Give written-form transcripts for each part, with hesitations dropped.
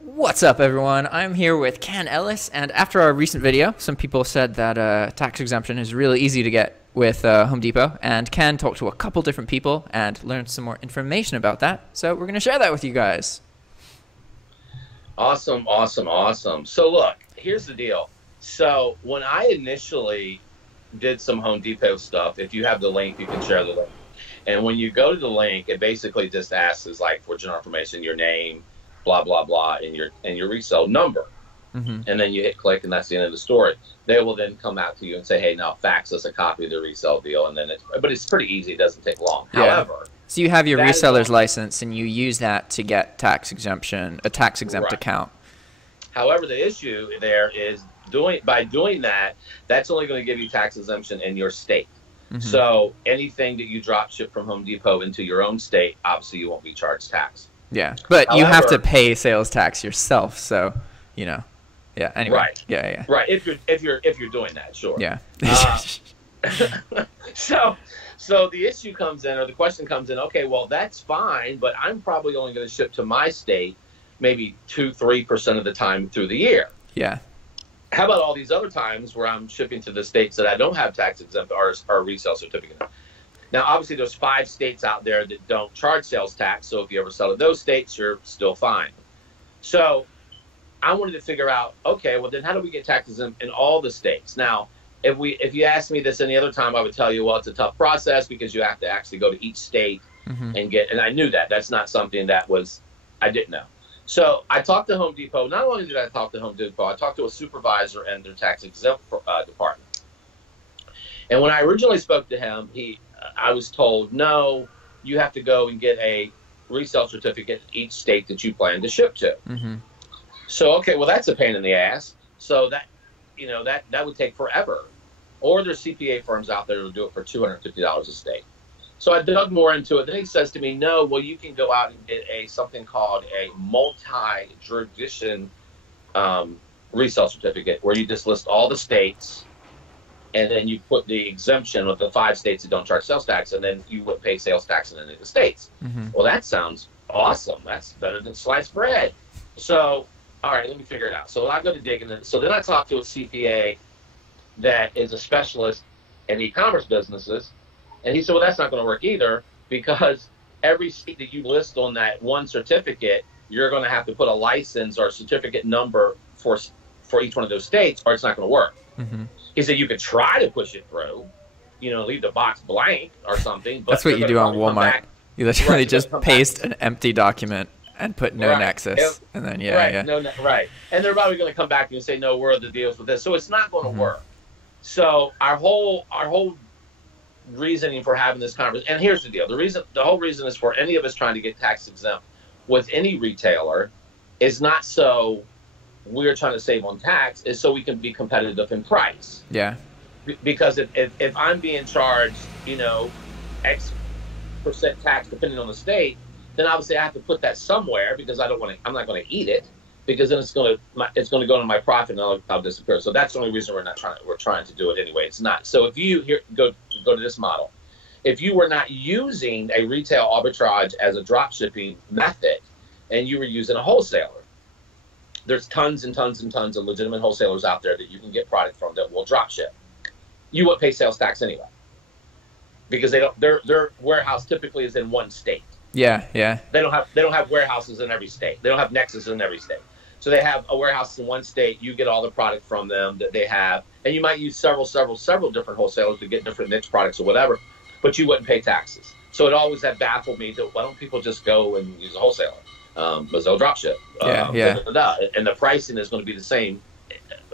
What's up, everyone? I'm here with Ken Ellis, and after our recent video, some people said that tax exemption is really easy to get with Home Depot, and Ken talked to a couple different people and learned some more information about that, so we're going to share that with you guys. Awesome, awesome, awesome. So look, here's the deal. So when I initially did some Home Depot stuff, if you have the link, you can share the link. And when you go to the link, it basically just asks is like for general information, your name, blah, blah, blah, and your resale number. And then you hit click, and that's the end of the story. They will then come out to you and say, hey, now fax us a copy of the resale deal. And then but it's pretty easy. It doesn't take long. Yeah. However, so you have your reseller's license, and you use that to get tax exemption, a tax exempt account. However, the issue there is by doing that, that's only going to give you tax exemption in your state. So anything that you drop ship from Home Depot into your own state, obviously you won't be charged tax. Yeah, but you have to pay sales tax yourself, so you know. Yeah. Anyway. Right. Yeah. Right. If you're doing that, sure. Yeah. So the issue comes in, or the question comes in. Okay, well that's fine, but I'm probably only going to ship to my state maybe 2-3% of the time through the year. Yeah. How about all these other times where I'm shipping to the states that I don't have tax exempt or resale certificate? Now, obviously, there's 5 states out there that don't charge sales tax. So if you ever sell in those states, you're still fine. So I wanted to figure out, okay, well, then how do we get tax exempt in all the states? Now, if you asked me this any other time, I would tell you, well, it's a tough process because you have to actually go to each state and get, and I knew that. That's not something that I didn't know. So I talked to Home Depot. Not only did I talk to Home Depot, I talked to a supervisor in their tax exempt department. And when I originally spoke to him, I was told, no, you have to go and get a resale certificate in each state that you plan to ship to. So, okay, well, that's a pain in the ass. So that would take forever. Or there's CPA firms out there that'll do it for $250 a state. So I dug more into it. Then he says to me, no, well, you can go out and get something called a multi-jurisdiction resale certificate, where you just list all the states, and then you put the exemption with the 5 states that don't charge sales tax, and then you would pay sales tax in any of the states. Well, that sounds awesome. That's better than sliced bread. So, all right, let me figure it out. So I go to digging it. So then I talked to a CPA that is a specialist in e-commerce businesses, and he said, well, that's not going to work either, because every state that you list on that one certificate, you're going to have to put a license or certificate number for each one of those states, or it's not going to work. He said you could try to push it through, leave the box blank or something. But that's what you do on Walmart. You literally just paste an empty document and put no nexus, and then right. And they're probably going to come back and say, no, where are the deals with this? So it's not going to work. So our whole reasoning for having this conversation, and here's the deal: the whole reason is for any of us trying to get tax exempt with any retailer is not so we're trying to save on tax, is so we can be competitive in price. Yeah. Because if I'm being charged, X% tax depending on the state, then obviously I have to put that somewhere, because I'm not going to eat it, because then it's going to go into my profit and I'll disappear. So that's the only reason we're trying to do it anyway. It's not. So if you go to this model, if you were not using a retail arbitrage as a drop shipping method, and you were using a wholesaler, there's tons and tons and tons of legitimate wholesalers out there that you can get product from that will drop ship. You won't pay sales tax anyway, because their warehouse typically is in one state. Yeah. They don't have warehouses in every state. They don't have nexuses in every state. So they have a warehouse in one state. You get all the product from them that they have, and you might use several different wholesalers to get different niche products or whatever, but you wouldn't pay taxes. So it always had baffled me that why don't people just go and use a wholesaler? Because they'll drop ship. And the pricing is going to be the same,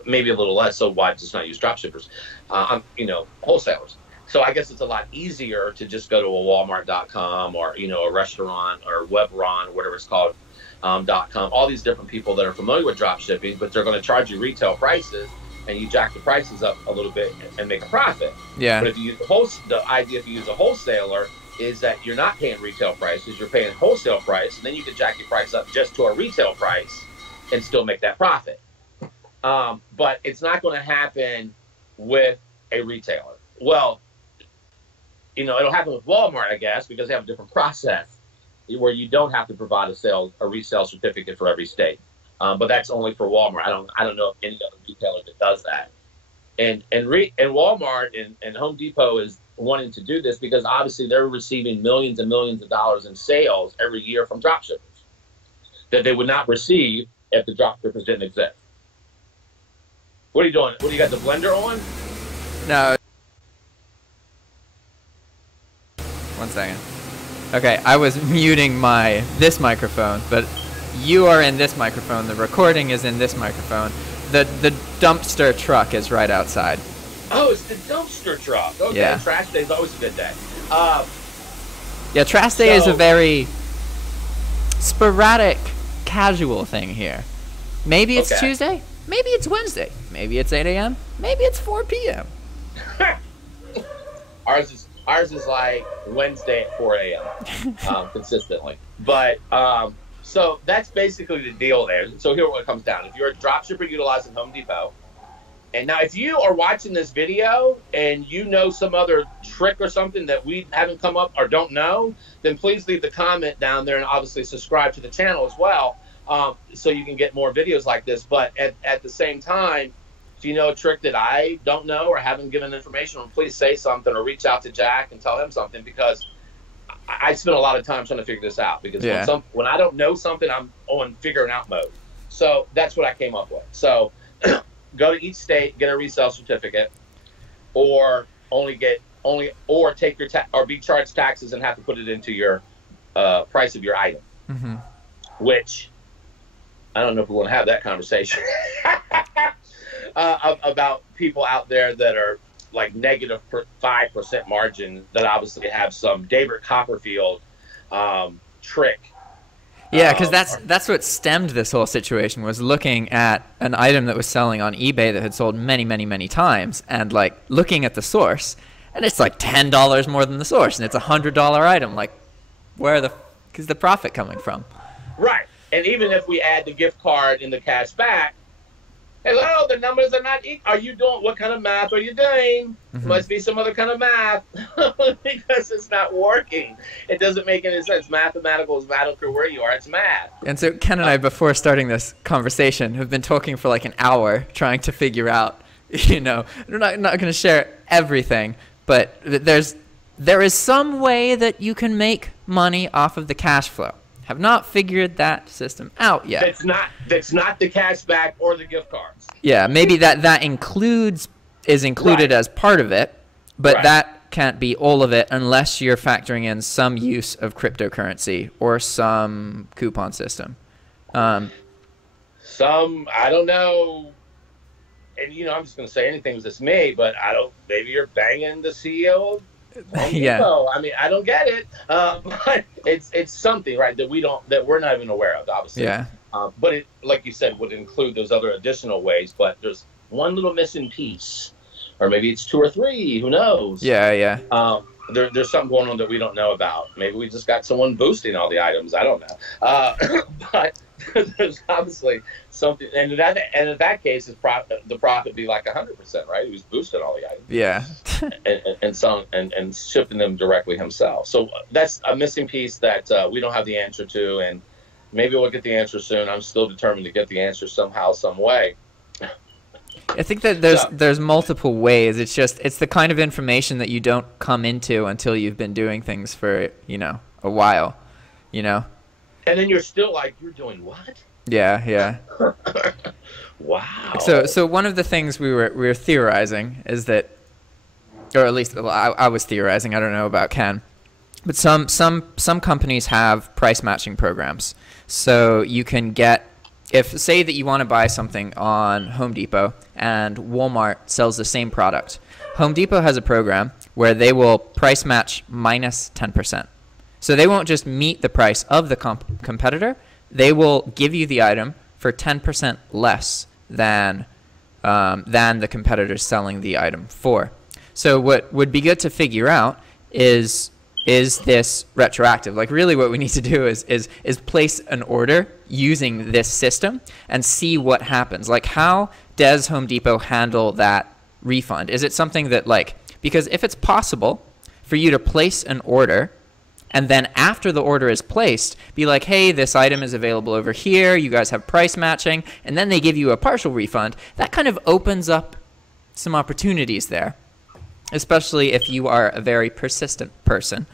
maybe a little less. So why just not use drop shippers? Wholesalers. So I guess it's a lot easier to just go to a Walmart.com or a restaurant or Webron, whatever it's called, .com. All these different people that are familiar with drop shipping, but they're going to charge you retail prices, and you jack the prices up a little bit and make a profit. Yeah. But if you use the idea if you use a wholesaler is that you're not paying retail prices, you're paying wholesale price, and then you can jack your price up just to a retail price and still make that profit. But it's not going to happen with a retailer. Well, it'll happen with Walmart, I guess, because they have a different process where you don't have to provide a resale certificate for every state. but that's only for Walmart. I don't know of any other retailer that does that. And Walmart and Home Depot is wanting to do this because obviously they're receiving millions and millions of dollars in sales every year from dropshippers that they would not receive if the dropshippers didn't exist. What are you doing? What do you got the blender on? No. One second. Okay, I was muting this microphone, but you are in this microphone. The recording is in this microphone. The dumpster truck is right outside. Oh, it's the dumpster truck. Okay, yeah. Trash day is always a good day. Yeah, trash day is a very sporadic, casual thing here. Maybe it's Tuesday. Maybe it's Wednesday. Maybe it's 8 a.m. Maybe it's 4 p.m. Ours is like Wednesday at 4 a.m. Consistently. But so that's basically the deal there. So here's what it comes down. If you're a dropshipper utilizing Home Depot, and now if you are watching this video and you know some other trick or something that we haven't come up or don't know, then please leave the comment down there and obviously subscribe to the channel as well, so you can get more videos like this. But at the same time, if you know a trick that I don't know or haven't given information on, please say something or reach out to Jack and tell him something, because I spend a lot of time trying to figure this out, because when I don't know something, I'm on figuring out mode. So that's what I came up with. So go to each state, get a resale certificate, or take your or be charged taxes and have to put it into your price of your item. Mm-hmm. Which I don't know if we want to have that conversation about people out there that are like negative 5% margin that obviously have some David Copperfield trick. Yeah, because that's what stemmed this whole situation, was looking at an item that was selling on eBay that had sold many, many, many times, and like looking at the source, and it's like $10 more than the source, and it's $100 item. Like, where is the profit coming from? Right, and even if we add the gift card and the cash back, hello, the numbers are not equal. Are you doing, what kind of math are you doing? Mm-hmm. Must be some other kind of math, because it's not working. It doesn't make any sense. Mathematical is, I don't care where you are, it's math. And so Ken and I, before starting this conversation, have been talking for like an hour trying to figure out, we're not going to share everything, but there is some way that you can make money off of the cash flow. Have not figured that system out yet. That's not the cash back or the gift cards. Yeah, maybe that is included as part of it, but that can't be all of it unless you're factoring in some use of cryptocurrency or some coupon system. I don't know. And I'm just going to say anything that's me, but maybe you're banging the CEO. Yeah. I mean, I don't get it. But it's something, right, that we're not even aware of, obviously. Yeah. But it, like you said, would include those other additional ways. But there's one little missing piece, or maybe it's 2 or 3. Who knows? Yeah, yeah. There's something going on that we don't know about. Maybe we just got someone boosting all the items. I don't know. But there's obviously something, and in that case, the profit would be like 100%, right? He was boosting all the items. Yeah. and shipping them directly himself. So that's a missing piece that we don't have the answer to, and maybe we'll get the answer soon. I'm still determined to get the answer somehow, some way. I think that there's multiple ways. It's the kind of information that you don't come into until you've been doing things for a while, And then you're still like, you're doing what? Yeah, yeah. Wow. So one of the things we were theorizing is that, or at least I was theorizing. I don't know about Ken, but some companies have price matching programs. So you can get, say that you want to buy something on Home Depot and Walmart sells the same product. Home Depot has a program where they will price match minus 10%. So they won't just meet the price of the competitor. They will give you the item for 10% less than the competitor selling the item for. So what would be good to figure out is this retroactive? Like, really what we need to do is place an order using this system and see what happens. Like, how does Home Depot handle that refund? Is it something that, like, because if it's possible for you to place an order And then after the order is placed, be like, hey, this item is available over here. You guys have price matching. And then they give you a partial refund. That kind of opens up some opportunities there, especially if you are a very persistent person.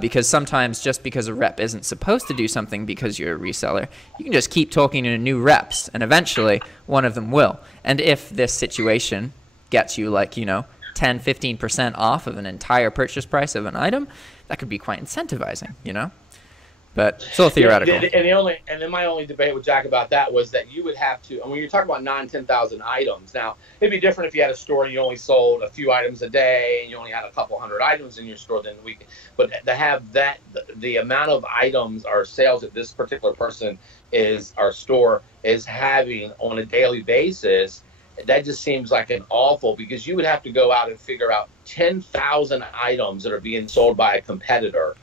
Because sometimes just because a rep isn't supposed to do something because you're a reseller, you can just keep talking to new reps, and eventually one of them will. And if this situation gets you like, you know, 10, 15% off of an entire purchase price of an item, that could be quite incentivizing, you know? But it's all theoretical. And then my only debate with Jack about that was that you would have to, and when you're talking about 10,000 items, now it'd be different if you had a store and you only sold a few items a day and you only had a couple hundred items in your store, then we can, but to have that, the amount of items or sales that this particular person is, our store is having on a daily basis, that just seems like an awful, because you would have to go out and figure out 10,000 items that are being sold by a competitor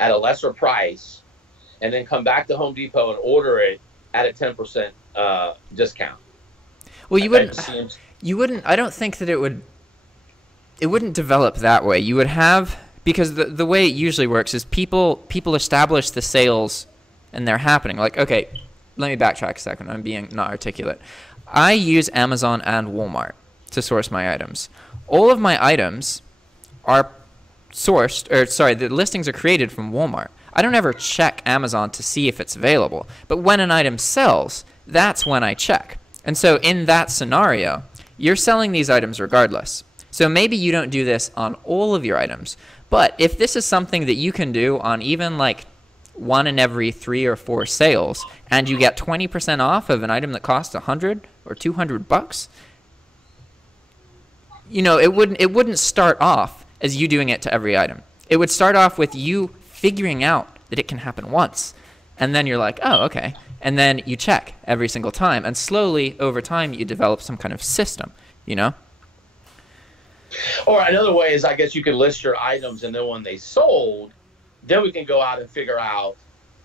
at a lesser price, and then come back to Home Depot and order it at a 10% discount. Well, you wouldn't, I don't think that it wouldn't develop that way. You would have, because the way it usually works is people establish the sales and they're happening. Like, okay, let me backtrack a second. I'm being not articulate. I use Amazon and Walmart to source my items. All of my items are sourced, or sorry, the listings are created from Walmart. I don't ever check Amazon to see if it's available. But when an item sells, that's when I check. And so in that scenario, you're selling these items regardless. So maybe you don't do this on all of your items. But if this is something that you can do on even like 1 in every 3 or 4 sales, and you get 20% off of an item that costs $100 or $200, you know, it wouldn't start off as you doing it to every item. It would start off with you figuring out that it can happen once, and then you're like, oh, okay, and then you check every single time, and slowly over time you develop some kind of system, you know. Or another way is, I guess you could list your items, and then when they sold, then we can go out and figure out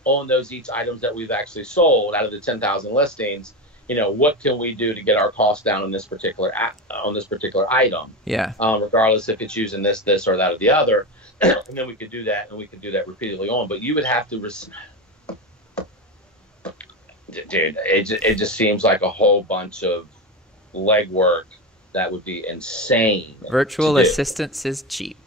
on those each items that we've actually sold out of the 10,000 listings, you know, what can we do to get our cost down on this particular item? Yeah. Regardless if it's using this, or that, or the other, and then we could do that, and we could do that repeatedly on. But you would have to, dude, it just seems like a whole bunch of legwork that would be insane. Virtual assistance is cheap.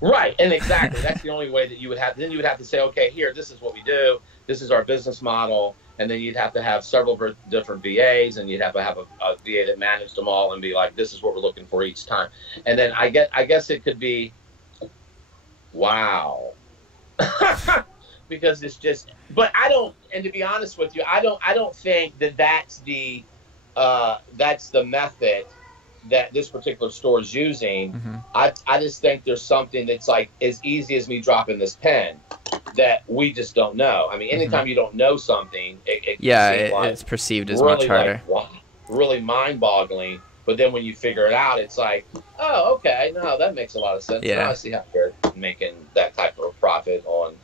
Right, and exactly. That's the only way that you would have. Then you would have to say, okay, here, this is what we do. This is our business model. And then you'd have to have several different VAs, and you'd have to have a VA that managed them all and be like, this is what we're looking for each time. And then I guess it could be, wow. Because it's just, but I don't, and to be honest with you, I don't think that that's the method that this particular store is using. Mm-hmm. I just think there's something that's like as easy as me dropping this pen that we just don't know. I mean, anytime you don't know something, it's perceived as really much harder. Like, really mind-boggling. But then when you figure it out, it's like, oh, okay, no, that makes a lot of sense. Yeah. Now I see how they're making that type of profit on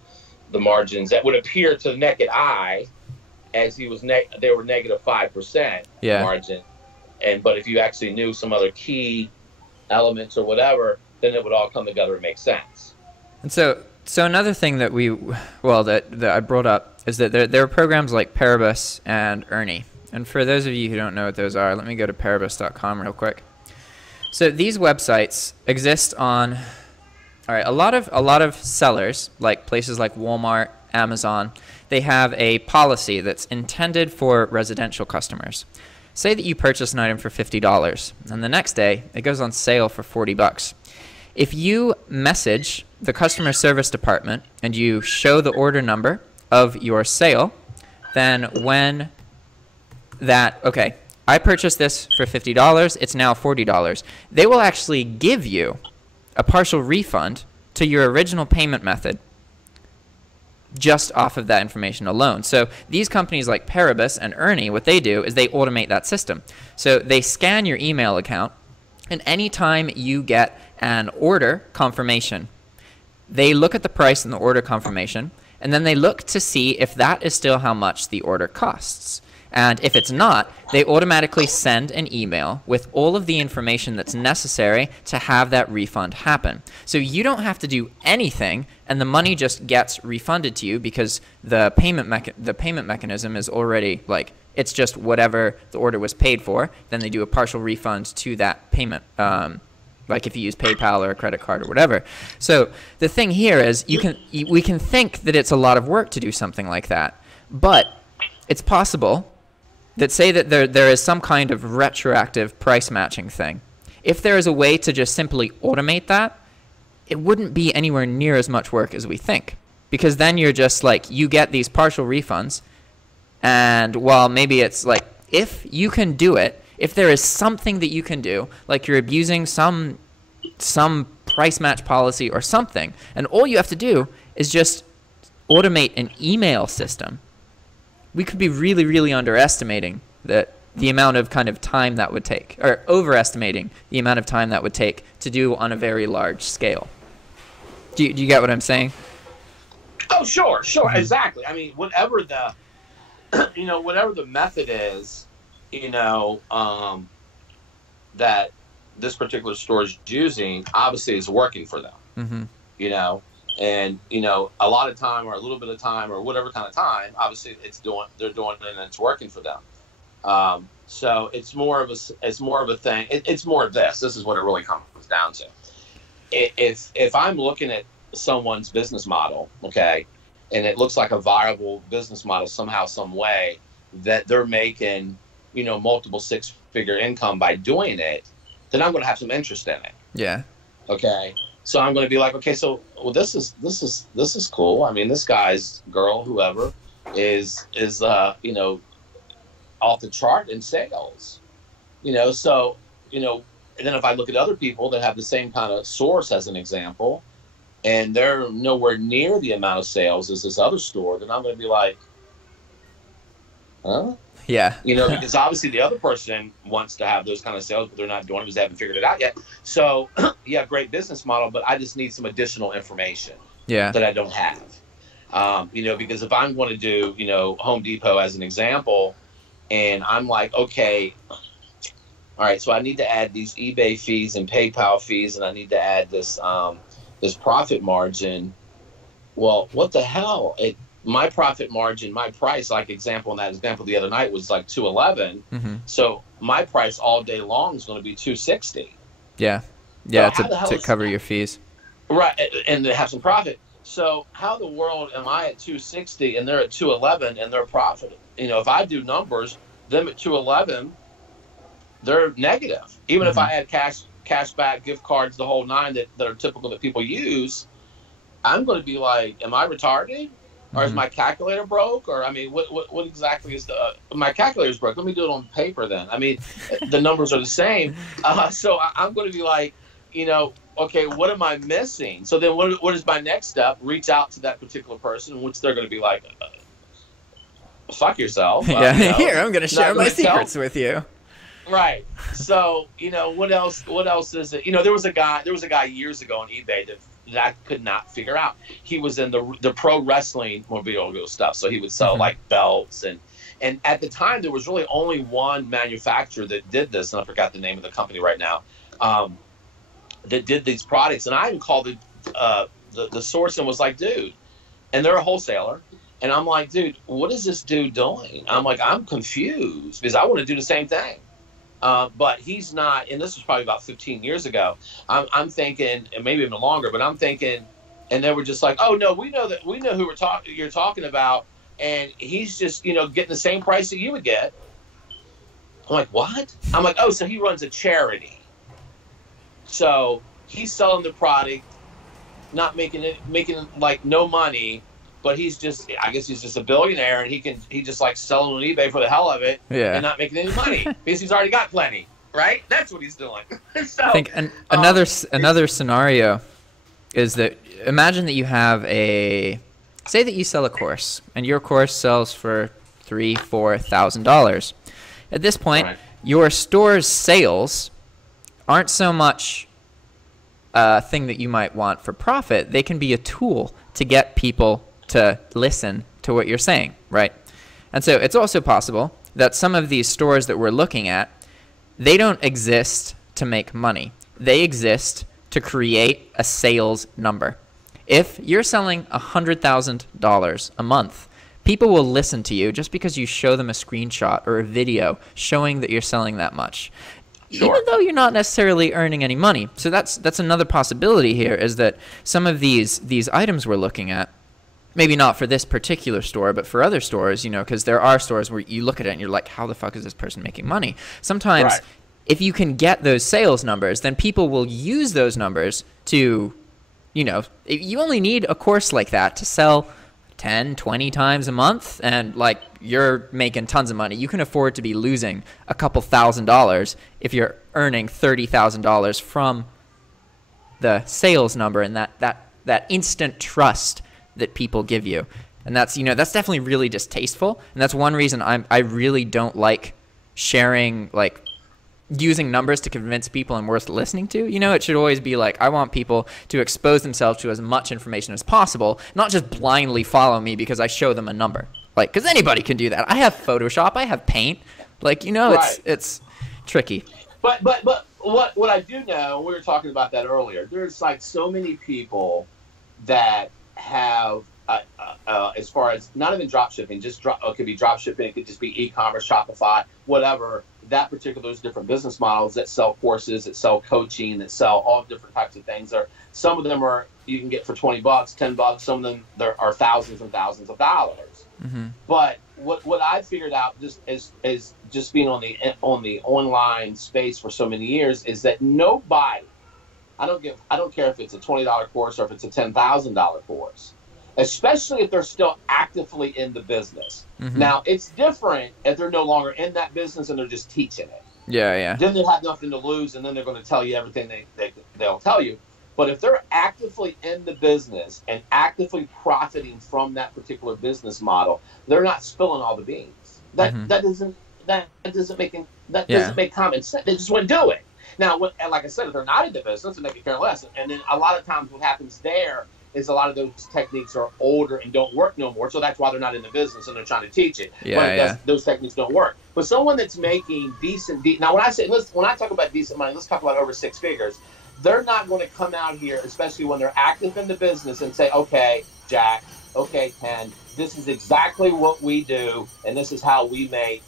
the margins that would appear to the naked eye as they were negative 5% margin. But if you actually knew some other key elements or whatever, then it would all come together and make sense. And so another thing that that I brought up is that there are programs like Paribus and Ernie. And for those of you who don't know what those are, let me go to paribus.com real quick. So these websites exist on, all right, a lot of sellers, like places like Walmart, Amazon, they have a policy that's intended for residential customers. Say that you purchase an item for $50, and the next day it goes on sale for $40. If you message the customer service department and you show the order number of your sale, then when that, okay, I purchased this for $50, it's now $40, they will actually give you a partial refund to your original payment method just off of that information alone. So these companies like Paribus and Ernie, what they do is they automate that system. So they scan your email account, and anytime you get an order confirmation, they look at the price in the order confirmation, and then they look to see if that is still how much the order costs. And if it's not, they automatically send an email with all of the information that's necessary to have that refund happen. So you don't have to do anything, and the money just gets refunded to you because the payment mechanism is already like, it's just whatever the order was paid for. Then they do a partial refund to that payment, like if you use PayPal or a credit card or whatever. So the thing here is we can think that it's a lot of work to do something like that, but it's possible that say that there is some kind of retroactive price matching thing. If there is a way to just simply automate that, it wouldn't be anywhere near as much work as we think. Because then you're just like, you get these partial refunds, and while maybe it's like, if you can do it, if there is something that you can do, like you're abusing some price match policy or something, and all you have to do is just automate an email system, we could be really, really underestimating the amount of kind of time that would take, or overestimating the amount of time that would take to do on a very large scale. Do you get what I'm saying? Oh, sure, exactly. I mean, whatever the, whatever the method is, that this particular store is using, obviously is working for them. And a lot of time or a little bit of time or whatever kind of time, obviously they're doing it and it's working for them. So it's more of a thing. It's more of this. This is what it really comes down to. If I'm looking at someone's business model, okay, and it looks like a viable business model somehow, some way that they're making, multiple six-figure income by doing it, then I'm going to have some interest in it. Yeah. Okay. So I'm going to be like, okay, so this is cool. I mean, this guy's girl, whoever, is off the chart in sales. So and then if I look at other people that have the same kind of source as an example, and they're nowhere near the amount of sales as this other store, then I'm going to be like, huh? Yeah. Because obviously the other person wants to have those kind of sales, but they're not doing it because they haven't figured it out yet. So, yeah, great business model, but I just need some additional information that I don't have. Because if I'm going to do, Home Depot as an example, and I'm like, okay, all right, so I need to add these eBay fees and PayPal fees, and I need to add this this profit margin. Well, what the hell? My profit margin, my price, like example in that example the other night was like $211. So my price all day long is going to be $260. Yeah, to cover your fees. Right, and to have some profit. So how in the world am I at $260 and they're at $211 and they're profiting? If I do numbers, them at $211, they're negative. Even if I had cash back, gift cards, the whole nine that are typical that people use, I'm going to be like, am I retarded? Or is my calculator broke? Or, I mean, what exactly is my calculator's broke. Let me do it on paper then. I mean, the numbers are the same. So I'm going to be like, okay, what am I missing? So then what is my next step? Reach out to that particular person, which they're going to be like, fuck yourself. Here, I'm going to share my secrets with you. Right. So, what else is it? There was a guy years ago on eBay that I could not figure out. He was in the pro wrestling mobile stuff. So he would sell like belts and at the time there was really only one manufacturer that did this, and I forgot the name of the company right now, that did these products. And I even called the source and was like, dude, and they're a wholesaler. And I'm like, dude, what is this dude doing? I'm like, I'm confused because I want to do the same thing. But he's not, and this was probably about 15 years ago. I'm thinking, and maybe even longer, but I'm thinking, and they were just like, oh no, we know who you're talking about, and he's just, getting the same price that you would get. I'm like, what? I'm like, oh, so he runs a charity. So he's selling the product, not making like no money, but I guess he's just a billionaire, and he just like selling on eBay for the hell of it, and not making any money because he's already got plenty, right? That's what he's doing. So, I think another scenario is that imagine that you have say that you sell a course, and your course sells for $3,000-4,000. At this point, your store's sales aren't so much a thing that you might want for profit. They can be a tool to get people to listen to what you're saying, right? And so it's also possible that some of these stores that we're looking at, they don't exist to make money. They exist to create a sales number. If you're selling $100,000 a month, people will listen to you just because you show them a screenshot or a video showing that you're selling that much. Sure. Even though you're not necessarily earning any money. So that's another possibility here, is that some of these items we're looking at, maybe not for this particular store, but for other stores, you know, because there are stores where you look at it and you're like, how the fuck is this person making money? Sometimes if you can get those sales numbers, then people will use those numbers to, you know, you only need a course like that to sell 10, 20 times a month, and like you're making tons of money. You can afford to be losing a couple $1,000s if you're earning $30,000 from the sales number and that instant trust that people give you. And that's, you know, that's definitely really distasteful. And that's one reason I really don't like sharing, like using numbers to convince people I'm worth listening to. You know, it should always be like, I want people to expose themselves to as much information as possible, not just blindly follow me because I show them a number. Like, because anybody can do that. I have Photoshop, I have Paint. Like, you know, it's tricky. But what I do know, we were talking about that earlier, there's like so many people that have, as far as not even drop shipping, just it could be drop shipping, it could just be e-commerce, Shopify, whatever, that particular, those different business models that sell courses, that sell coaching, that sell all different types of things. Some of them are you can get for $20, $10. Some of them there are thousands and thousands of dollars. Mm-hmm. But what I figured out just is just being on the online space for so many years is that nobody, I don't care if it's a $20 course or if it's a $10,000 course, especially if they're still actively in the business. Mm-hmm. Now, it's different if they're no longer in that business and they're just teaching it. Yeah, yeah. Then they'll have nothing to lose, and then they're going to tell you everything they'll tell you. But if they're actively in the business and actively profiting from that particular business model, they're not spilling all the beans. That doesn't make common sense. They just wouldn't do it. Now, and like I said, if they're not in the business, then they could care less. And then a lot of times what happens there is a lot of those techniques are older and don't work no more. So that's why they're not in the business and they're trying to teach it. But those techniques don't work. But someone that's making now when I talk about decent money, let's talk about over six figures. They're not going to come out here, especially when they're active in the business, and say, okay, Jack, okay, Ken, this is exactly what we do, and this is how we make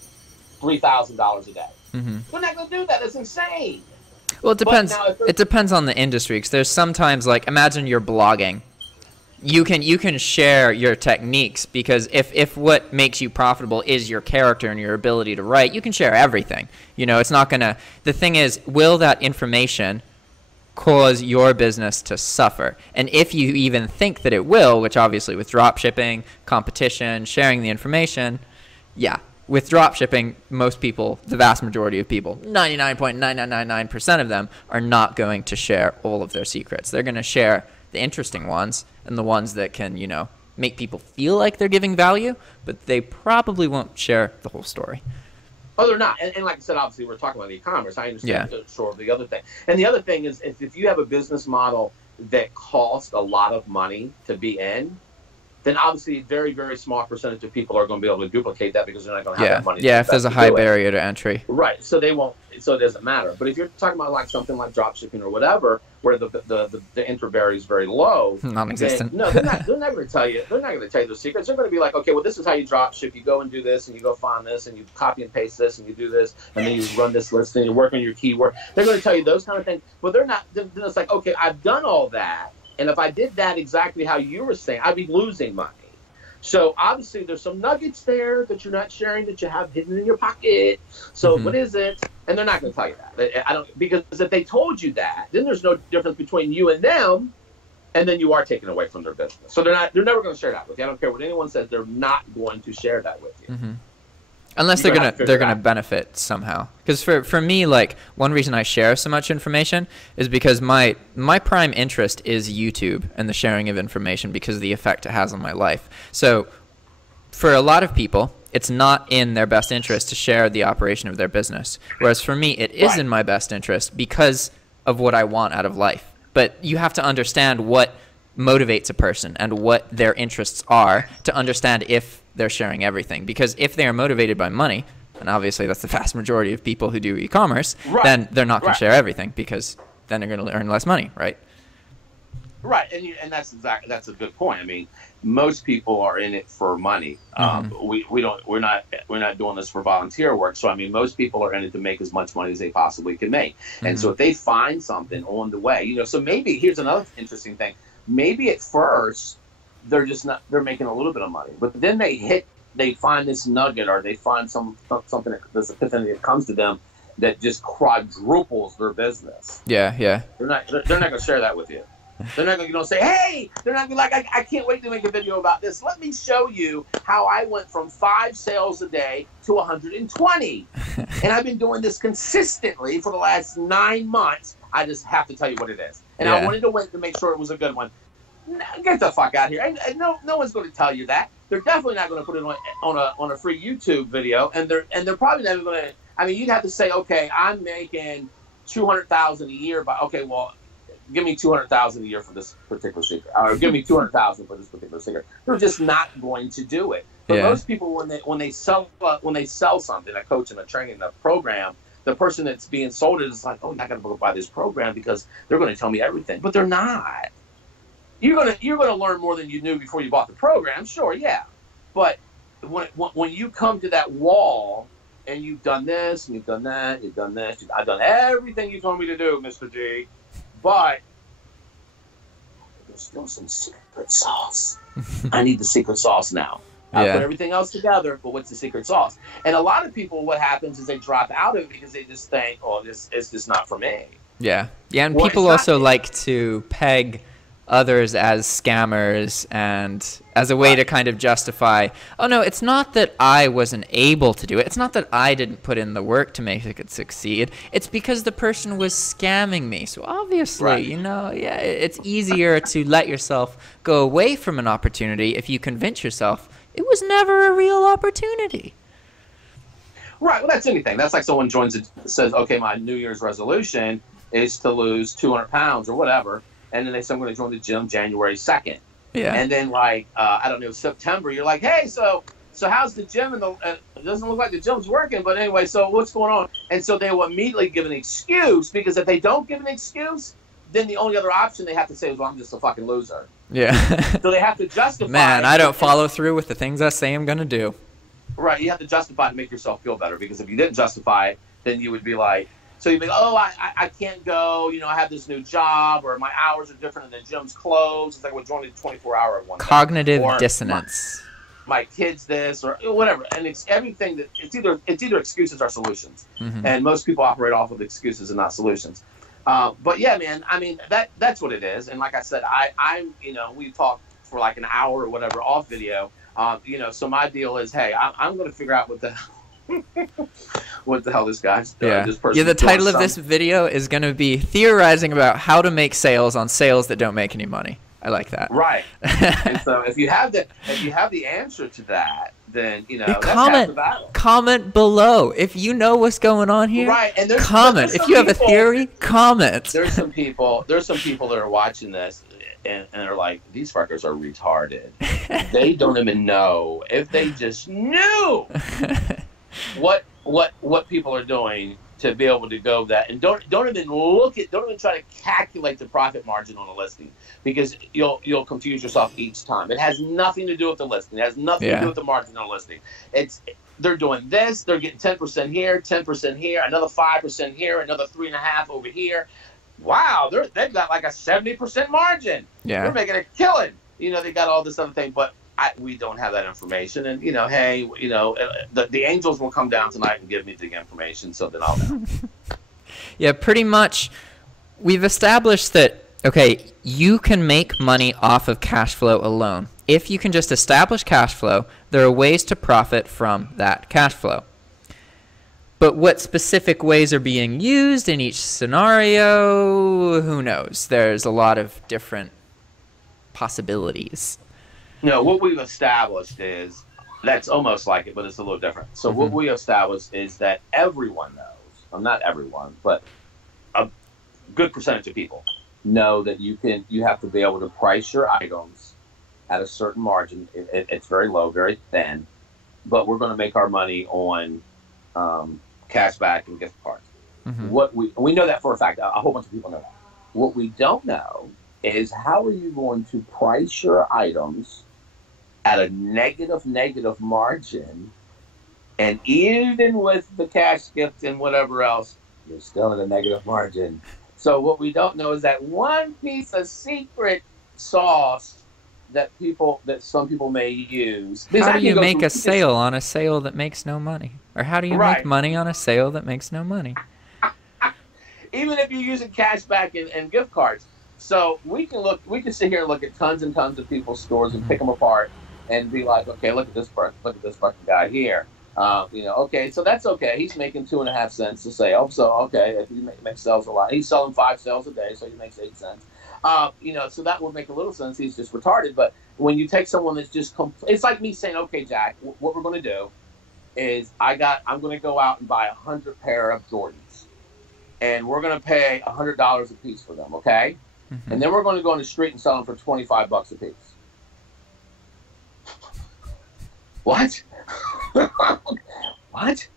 $3,000 a day. Mm-hmm. They're not going to do that. It's insane. Well, it depends. It depends on the industry. Because there's sometimes, like, imagine you're blogging. You can share your techniques, because if what makes you profitable is your character and your ability to write, you can share everything. You know, it's not gonna. The thing is, will that information cause your business to suffer? And if you even think that it will, which obviously with drop shipping, competition, sharing the information, yeah. With drop shipping, most people, the vast majority of people, 99.9999% of them are not going to share all of their secrets. They're going to share the interesting ones and the ones that can, you know, make people feel like they're giving value, but they probably won't share the whole story. Oh, they're not. And like I said, obviously, we're talking about e-commerce. I understand sort of the other thing. And the other thing is, if you have a business model that costs a lot of money to be in, then obviously a very, very small percentage of people are going to be able to duplicate that because they're not going to have that money. Yeah, if there's a high barrier to entry. Right. So they won't. So it doesn't matter. But if you're talking about like something like drop shipping or whatever, where the entry barrier is very low, non-existent. No, they're not going to tell you. They're not going to tell you those secrets. They're going to be like, okay, well, this is how you drop ship. You go and do this, and you go find this, and you copy and paste this, and you do this, and then you run this list, and you work on your keyword. They're going to tell you those kind of things. But they're not. Then it's like, okay, I've done all that, and if I did that exactly how you were saying, I'd be losing money. So obviously there's some nuggets there that you're not sharing that you have hidden in your pocket. So what is it? And they're not going to tell you that. Because if they told you that, then there's no difference between you and them, and then you are taken away from their business. So they're never going to share that with you. I don't care what anyone says. They're not going to share that with you. Mm-hmm. Unless they're gonna benefit somehow. Because for me, like, one reason I share so much information is because my prime interest is YouTube and the sharing of information because of the effect it has on my life. So for a lot of people, it's not in their best interest to share the operation of their business. Whereas for me, it is in my best interest because of what I want out of life. But you have to understand what motivates a person and what their interests are to understand if they're sharing everything. Because if they are motivated by money, and obviously that's the vast majority of people who do e-commerce, Right. then they're not going Right. to share everything, because then they're going to earn less money, right? Right, and that's a good point. I mean, most people are in it for money. We're not doing this for volunteer work. So I mean, most people are in it to make as much money as they possibly can make. And so if they find something on the way, you know, so maybe here's another interesting thing. Maybe at first they're making a little bit of money, but then they find this nugget, or they find something that's epiphany that comes to them that just quadruples their business. Yeah, yeah. They're not going to share that with you. They're not going to say, hey, they're not going to be like, I can't wait to make a video about this. Let me show you how I went from 5 sales a day to 120. And I've been doing this consistently for the last 9 months. I just have to tell you what it is. And I wanted to wait to make sure it was a good one. Get the fuck out of here. And no one's going to tell you that. They're definitely not going to put it on a free YouTube video. And they're probably never going to. I mean, you'd have to say, okay, I'm making $200,000 a year. Okay, well, give me $200,000 a year for this particular secret, or give me $200,000 for this particular secret. They're just not going to do it. But most people, when they sell something, a coach and a training, a program, the person that's being sold it is like, oh, I got to go buy this program because they're going to tell me everything. But they're not. You're gonna learn more than you knew before you bought the program, sure, yeah. But when you come to that wall and you've done this and you've done that, you've done this, I've done everything you told me to do, Mr. G. But there's still some secret sauce. I need the secret sauce now. I put everything else together, but what's the secret sauce? And a lot of people, what happens is they drop out of it because they just think, oh, it's just not for me. Yeah. Yeah, and people also like to peg others as scammers, and as a way to kind of justify, oh no, it's not that I wasn't able to do it. It's not that I didn't put in the work to make it succeed. It's because the person was scamming me. So obviously, you know, it's easier to let yourself go away from an opportunity if you convince yourself it was never a real opportunity. Right. Well, that's anything. That's like someone says, okay, my New Year's resolution is to lose 200 pounds or whatever. And then they say, I'm going to join the gym January 2nd. Yeah. And then, like, I don't know, September, you're like, hey, so how's the gym? And it doesn't look like the gym's working. But anyway, so what's going on? And so they will immediately give an excuse, because if they don't give an excuse, then the only other option they have to say is, well, I'm just a fucking loser. Yeah. So they have to justify. Man, I don't follow through with the things I say I'm going to do. Right. You have to justify it to make yourself feel better, because if you didn't justify it, then you would be like, so you'd be like, oh, I can't go, you know, I have this new job, or my hours are different and the gym's closed. It's like we're joining a 24-hour one. Cognitive dissonance. My kid's this, or whatever. And it's everything that it's either excuses or solutions. And most people operate off of excuses and not solutions. But yeah, man, I mean, that's what it is. And like I said, I'm, you know, we talked for like an hour or whatever off video. You know, so my deal is, hey, I'm going to figure out what the hell this guy's doing. This person. Yeah, the title of this video is going to be theorizing about how to make sales on sales that don't make any money. I like that. Right. And so if you have the answer to that, then, you know, that's half the battle. Comment below if you know what's going on here. Right. And comment. If you have a theory, comment. There's some people that are watching this and are like, these fuckers are retarded. They don't even know. If they just knew what people are doing to be able to go that, and don't even try to calculate the profit margin on a listing, because you'll confuse yourself each time. It has nothing to do with the listing. It has nothing to do with the margin on a listing. They're doing this, they're getting 10% here, 10% here, another 5% here, another 3.5% over here. Wow, they've got like a 70% margin. Yeah, they're making a killing. You know, they got all this other thing, but we don't have that information. And, you know, hey, you know, the angels will come down tonight and give me the information, so then I'll know. Yeah, pretty much. We've established that, okay, you can make money off of cash flow alone. If you can just establish cash flow, there are ways to profit from that cash flow. But what specific ways are being used in each scenario, who knows? There's a lot of different possibilities. No, what we've established is, that's almost like it, but it's a little different. So what we established is that everyone knows, well, not everyone, but a good percentage of people know that you have to be able to price your items at a certain margin. It's very low, very thin, but we're going to make our money on cashback and gift cards. Mm-hmm. What we know that for a fact. A whole bunch of people know that. What we don't know is how are you going to price your items at a negative margin, and even with the cash gift and whatever else, you're still in a negative margin. So what we don't know is that one piece of secret sauce that some people may use. How do you make a sale on a sale that makes no money? Or how do you make money on a sale that makes no money? Even if you're using cashback and gift cards. So we can sit here and look at tons and tons of people's stores and pick them apart and be like, okay, look at this fucking guy here. Okay, so that's okay. He's making 2.5 cents a sale. So okay, if he makes sales a lot, he's selling 5 sales a day, so he makes 8 cents. So that would make a little sense. He's just retarded. But when you take someone that's just it's like me saying, okay, Jack, what we're going to do is I'm going to go out and buy 100 pair of Jordans, and we're going to pay $100 a piece for them, okay? Mm-hmm. And then we're going to go on the street and sell them for $25 a piece. What? What?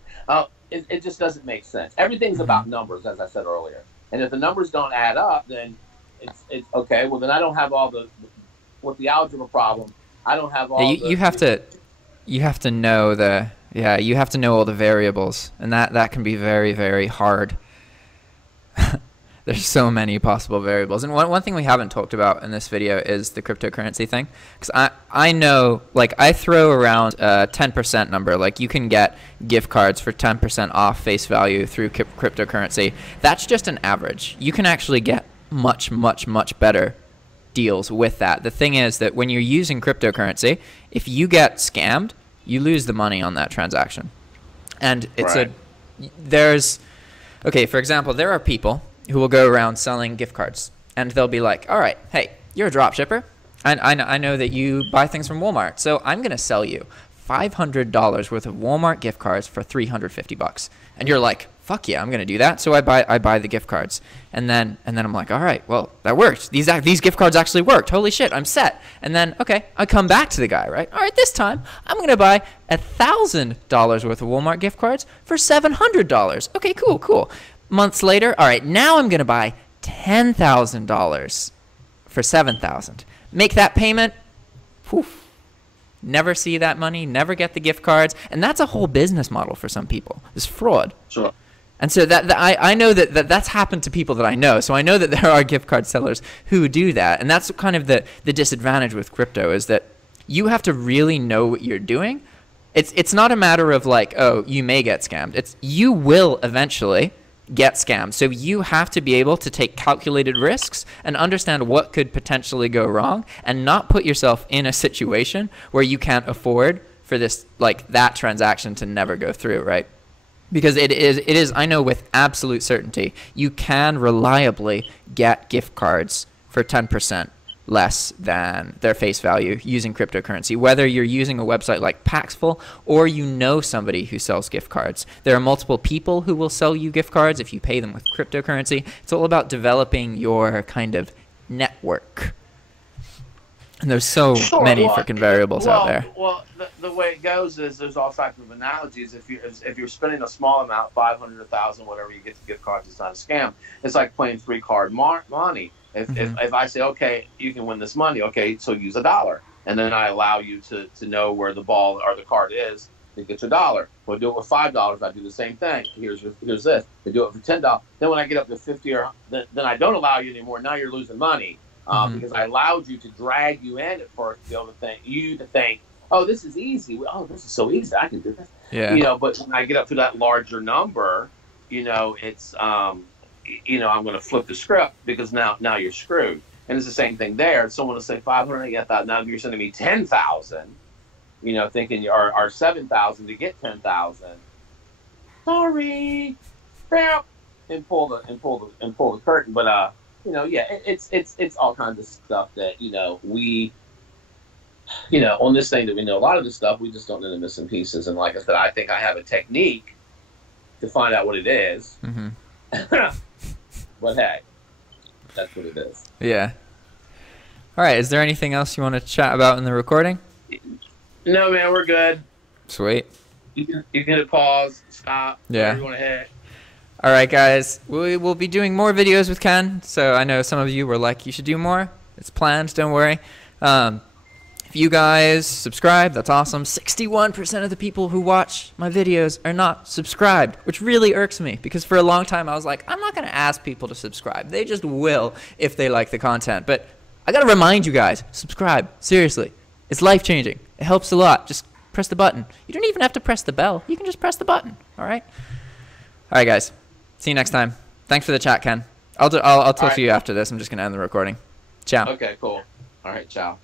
It just doesn't make sense. Everything's about numbers, as I said earlier. And if the numbers don't add up, then it's okay. Well, then I don't have with the algebra problem. I don't have all. You have to know you have to know all the variables, and that can be very, very hard. There's so many possible variables. And one thing we haven't talked about in this video is the cryptocurrency thing. Because I know, like, I throw around a 10% number. Like, you can get gift cards for 10% off face value through cryptocurrency. That's just an average. You can actually get much, much, much better deals with that. The thing is that when you're using cryptocurrency, if you get scammed, you lose the money on that transaction. And it's okay, for example, there are people who will go around selling gift cards, and they'll be like, all right, hey, you're a drop shipper, and I know that you buy things from Walmart, so I'm going to sell you $500 worth of Walmart gift cards for $350. And you're like, fuck yeah, I'm going to do that. So I buy the gift cards. And then I'm like, all right, well, that worked. These gift cards actually worked. Holy shit, I'm set. And then, okay, I come back to the guy, right? All right, this time I'm going to buy $1,000 worth of Walmart gift cards for $700. Okay, cool. Months later, all right, now I'm going to buy $10,000 for $7,000. Make that payment, poof. Never see that money, never get the gift cards. And that's a whole business model for some people. It's fraud. Sure. And so I know that's happened to people that I know. So I know that there are gift card sellers who do that. And that's kind of the disadvantage with crypto is that you have to really know what you're doing. It's not a matter of like, oh, you may get scammed. It's you will eventually get scammed. So you have to be able to take calculated risks and understand what could potentially go wrong and not put yourself in a situation where you can't afford for this, like that transaction to never go through, right? Because it is, I know with absolute certainty, you can reliably get gift cards for 10% less than their face value using cryptocurrency, whether you're using a website like Paxful or you know somebody who sells gift cards. There are multiple people who will sell you gift cards if you pay them with cryptocurrency. It's all about developing your kind of network. And there's so many freaking variables out there. Well, the way it goes is there's all types of analogies. If you're spending a small amount, 500, 1,000, whatever you get to gift cards, it's not a scam. It's like playing 3-card money. If I say, okay, you can win this money, okay, so use $1. And then I allow you to know where the ball or the card is to get your $1. We'll do it with $5. I do the same thing. Here's this. We do it for $10. Then when I get up to 50, then I don't allow you anymore. Now you're losing money because I allowed you to drag you in at first to be able to think, oh, this is easy. Oh, this is so easy. I can do this. Yeah. But when I get up to that larger number, it's I'm going to flip the script because now you're screwed. And it's the same thing there. Someone will say 500, yeah, now you're sending me 10,000, thinking or 7,000 to get 10,000. Sorry, and pull the curtain. But it's all kinds of stuff that we. On this thing that we know a lot of this stuff, we just don't know the missing pieces. And like I said, I think I have a technique to find out what it is. Mm-hmm. But hey, that's what it is. Yeah. All right. Is there anything else you want to chat about in the recording? No, man, we're good. Sweet. You can hit a pause, stop, whatever you want to hit. All right, guys. We will be doing more videos with Ken. So I know some of you were like, you should do more. It's planned. Don't worry. If you guys subscribe, that's awesome. 61% of the people who watch my videos are not subscribed, which really irks me because for a long time I was like, I'm not going to ask people to subscribe. They just will if they like the content. But I got to remind you guys, subscribe. Seriously. It's life-changing. It helps a lot. Just press the button. You don't even have to press the bell. You can just press the button. All right? All right, guys. See you next time. Thanks for the chat, Ken. I'll talk to you after this. I'm just going to end the recording. Ciao. Okay, cool. All right, ciao.